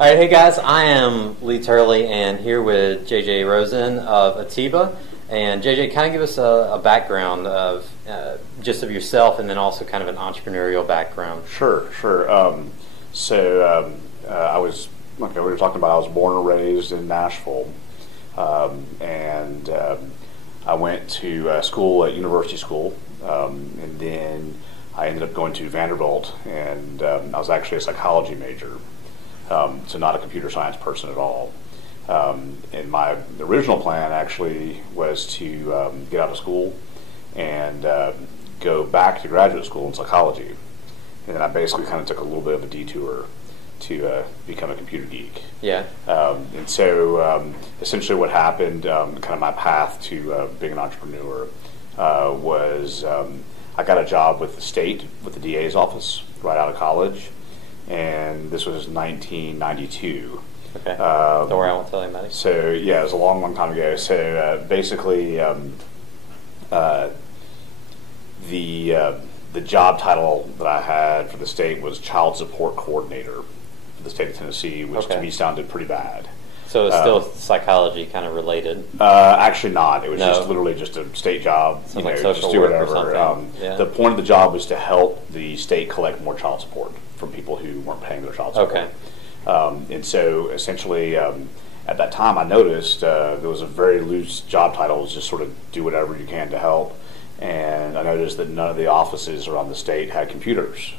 All right, hey guys, I am Lee Turley and here with JJ Rosen of Atiba. And JJ, kind of give us a background of just of yourself and then also kind of an entrepreneurial background. Sure. I was, like we were talking about, I was born and raised in Nashville. And I went to school at university school. And then I ended up going to Vanderbilt, and I was actually a psychology major. So not a computer science person at all. And my original plan actually was to get out of school and go back to graduate school in psychology. And then I basically kind of took a little bit of a detour to become a computer geek. Yeah. And so essentially what happened, kind of my path to being an entrepreneur was I got a job with the state, with the DA's office, right out of college. And this was 1992. Okay. Don't worry, I won't tell anybody. So yeah, it was a long, long time ago. So basically, the job title that I had for the state was Child Support Coordinator for the state of Tennessee, which to me sounded pretty bad. So it's still psychology kind of related? Actually not. It was just literally just a state job. Sounds like social work or something. The point of the job was to help the state collect more child support from people who weren't paying their child support. Okay. And so essentially at that time I noticed there was a very loose job title. It was just sort of do whatever you can to help. And I noticed that none of the offices around the state had computers.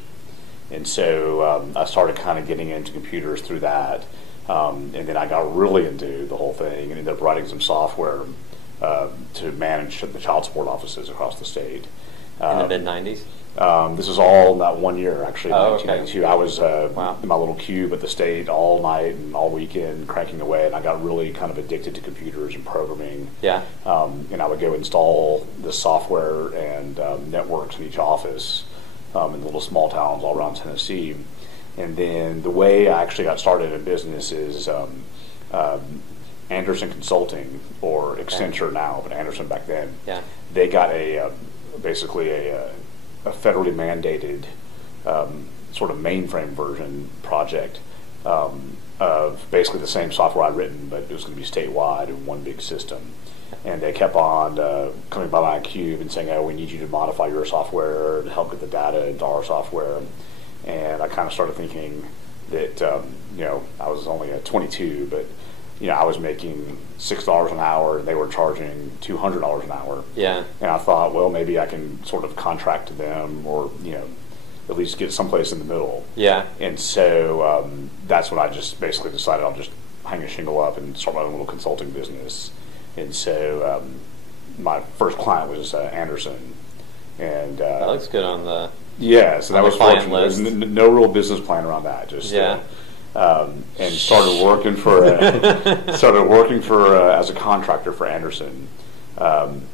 And so I started kind of getting into computers through that. And then I got really into the whole thing and ended up writing some software to manage the child support offices across the state. In the mid-90s? This was all in that 1 year, actually, in 1992. Okay. I was in my little cube at the state all night and all weekend cranking away, and I got really kind of addicted to computers and programming. Yeah. And I would go install the software and networks in each office in little small towns all around Tennessee. And then the way I actually got started in business is Anderson Consulting, or Accenture now, but Anderson back then. Yeah. They got basically a federally mandated sort of mainframe version project of basically the same software I'd written, but it was going to be statewide in one big system. And they kept on coming by my cube and saying, "Oh, we need you to modify your software to help get the data into our software." And I kind of started thinking that I was only 22, but I was making $6 an hour, and they were charging $200 an hour. Yeah. And I thought, well, maybe I can sort of contract to them, or at least get someplace in the middle. Yeah. And so that's when I just basically decided I'll just hang a shingle up and start my own little consulting business. And so my first client was Anderson, and that looks good on the so that was fortunate. There was no real business plan around that. Just and started working for as a contractor for Anderson, and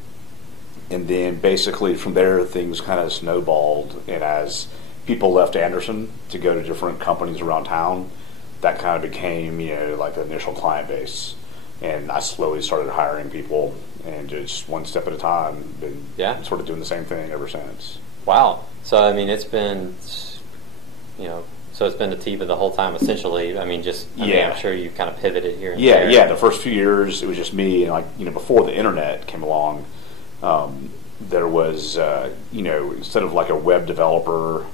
then basically from there things kind of snowballed. And as people left Anderson to go to different companies around town, that kind of became like the initial client base. And I slowly started hiring people, and just one step at a time, been sort of doing the same thing ever since. Wow. So I mean, it's been So it's been Atiba the whole time, essentially. I mean, I'm sure you kind of pivoted here and there. Yeah. The first few years, it was just me, and before the internet came along, there was, instead of like a web developer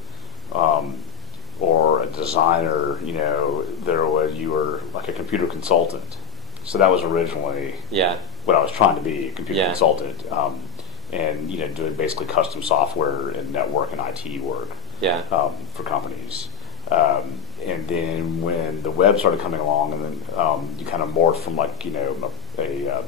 or a designer, you were like a computer consultant. So that was originally what I was trying to be, a computer consultant, and doing basically custom software and network and IT work for companies. And then when the web started coming along, and then you kind of morphed from like a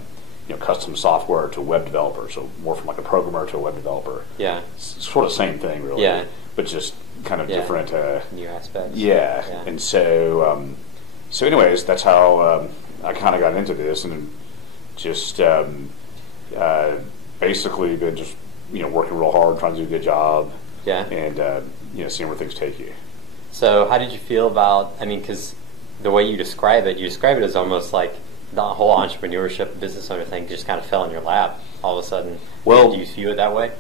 custom software to a web developer, so more from like a programmer to a web developer. Yeah, sort of same thing, really. Yeah, but just kind of different new aspects. Yeah, and so anyways, that's how I kind of got into this, and just basically been just working real hard, trying to do a good job. Yeah, and seeing where things take you. So how did you feel about, because the way you describe it as almost like the whole entrepreneurship, business owner thing just kind of fell in your lap all of a sudden. Well, do you view it that way?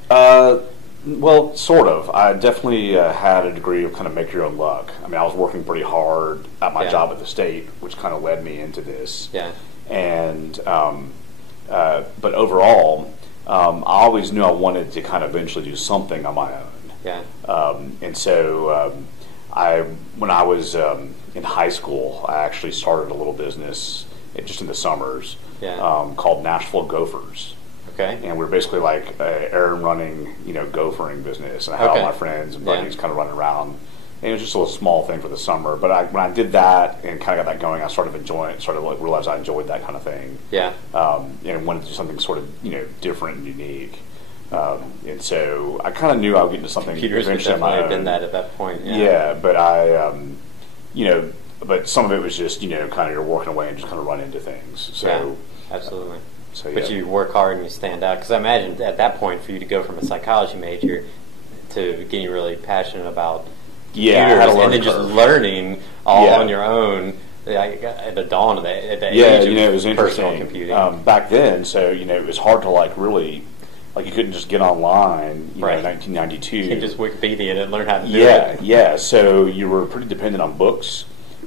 Well, sort of. I definitely had a degree of kind of make your own luck. I mean, I was working pretty hard at my job at the state, which kind of led me into this. Yeah. And but overall, I always knew I wanted to kind of eventually do something on my own. Yeah. And so when I was in high school, I actually started a little business just in the summers called Nashville Gophers. Okay. And we're basically like a errand running, gophering business. And I had all my friends and buddies kind of running around. And it was just a little small thing for the summer. But when I did that and kind of got that going, I started enjoying it. Started to realize I enjoyed that kind of thing. Yeah. And wanted to do something sort of, different and unique. And so I kind of knew I would get into something Computers eventually would definitely have been that at that point. Yeah, but but some of it was just, kind of you're working away and just kind of run into things. So absolutely. So, but you work hard and you stand out. Because I imagine at that point for you to go from a psychology major to getting really passionate about computers and then just learning all on your own at the dawn of at the age of it was personal interesting. computing. Back then, so, it was hard to really, you couldn't just get online, in 1992. You could just Wikipedia it and learn how to do it. it. Yeah, so you were pretty dependent on books,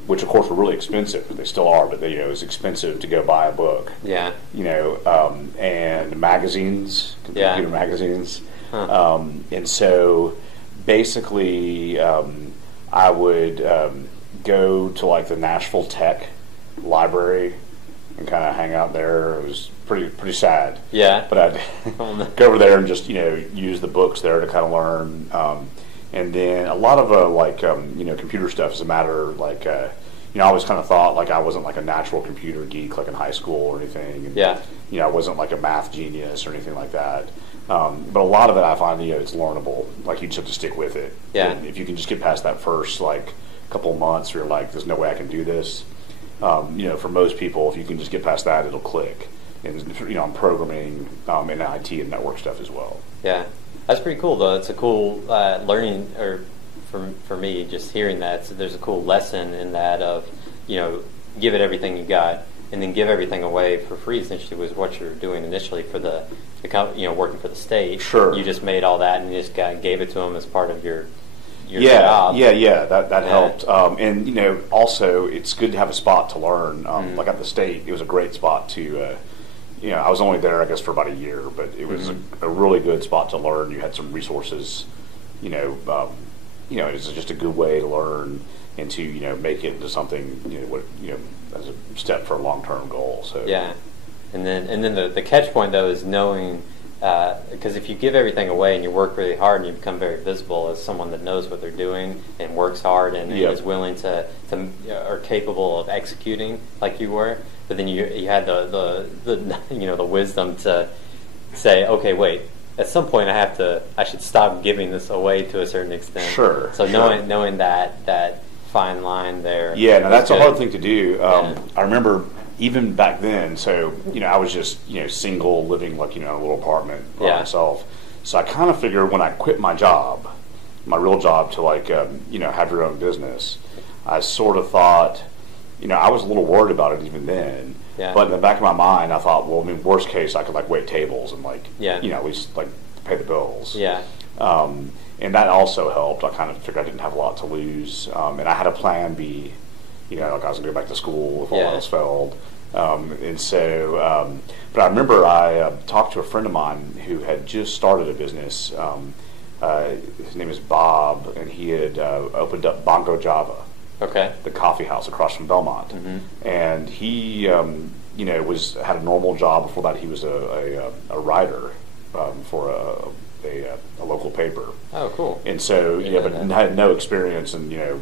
which of course were really expensive. They still are, but it was expensive to go buy a book. Yeah. And magazines, computer magazines. Huh. And so basically I would go to the Nashville Tech library and kind of hang out there. It was pretty sad. Yeah. But I'd go over there and just, use the books there to kind of learn. And then a lot of computer stuff is a matter I always kind of thought I wasn't a natural computer geek in high school or anything. And, I wasn't a math genius or anything like that. But a lot of it I find it's learnable. You just have to stick with it. Yeah. And if you can just get past that first couple of months, where you're there's no way I can do this. For most people, if you can just get past that, it'll click. And I'm programming in IT and network stuff as well. Yeah. That's pretty cool, though. It's a cool learning, or for me, just hearing that, there's a cool lesson in that of, give it everything you got, and then give everything away for free. Essentially, was what you're doing initially for the working for the state. Sure. You just made all that and you just gave it to them as part of your job. Yeah. That helped. And also it's good to have a spot to learn. At the state, it was a great spot to. I was only there, I guess, for about a year, but it was a really good spot to learn. You had some resources, it was just a good way to learn and to, make it into something, as a step for a long-term goal. So yeah, and then the catch point though is knowing, because if you give everything away and you work really hard and you become very visible as someone that knows what they're doing and works hard and is willing to are capable of executing like you were. But then you had the wisdom to say, okay, wait. At some point, I should stop giving this away to a certain extent. Sure. So knowing that fine line there. Yeah, now that's a hard thing to do. I remember even back then. So I was just single, living in a little apartment by myself. So I kind of figured when I quit my job, my real job, to have your own business, I sort of thought. I was a little worried about it even then. Yeah. But in the back of my mind, I thought, well, worst case, I could at least pay the bills. Yeah. And that also helped. I kind of figured I didn't have a lot to lose, and I had a plan B. I was going to go back to school if all else failed. And so, but I remember I talked to a friend of mine who had just started a business. His name is Bob, and he had opened up Bongo Java. Okay. The coffee house across from Belmont, and he, had a normal job before that. He was a writer for a local paper. Oh, cool. And so, but had no experience in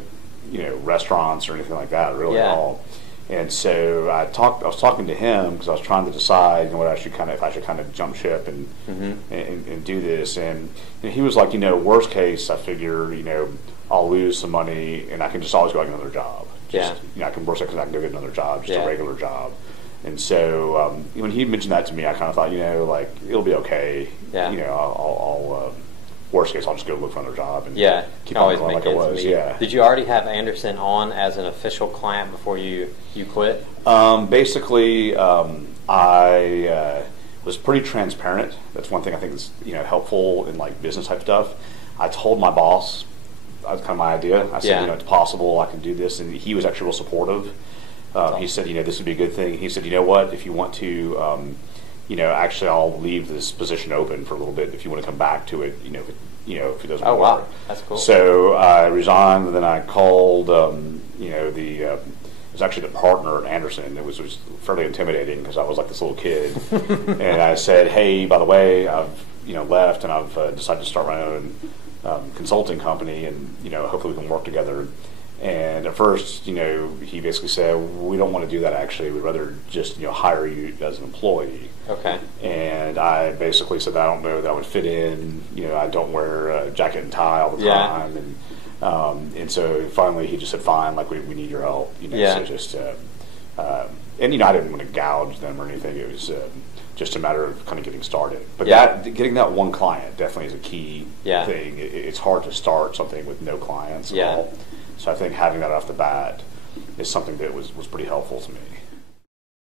restaurants or anything like that really at all. And so I was talking to him because I was trying to decide what if I should kind of jump ship and do this. And he was like, worst case, I figure I'll lose some money and I can just always go get another job. I can worst case I can go get another job, just a regular job. And so when he mentioned that to me, I kind of thought, it'll be okay. Yeah. I'll worst case, I'll just go look for another job and keep always on going make like I ends was. meet. Yeah. Did you already have Anderson on as an official client before you quit? Basically, I was pretty transparent. That's one thing I think is helpful in like business type stuff. I told my boss that was kind of my idea. I said, it's possible I can do this, and he was actually real supportive. He said, this would be a good thing. He said, you know what, if you want to, actually I'll leave this position open for a little bit if you want to come back to it, if it doesn't work. Oh, wow. That's cool. So I resigned, and then I called, it was actually the partner at Anderson. It was fairly intimidating because I was like this little kid. And I said, hey, by the way, I've, left, and I've decided to start my own consulting company, and, hopefully we can work together. And at first, he basically said, we don't want to do that actually. We'd rather just, hire you as an employee. Okay. And I basically said, I don't know that I would fit in. I don't wear a jacket and tie all the time. And so finally he just said, fine, like we need your help. So just, I didn't want to gouge them or anything. It was just a matter of kind of getting started. But getting that one client definitely is a key thing. It's hard to start something with no clients at all. So I think having that off the bat is something that was pretty helpful to me.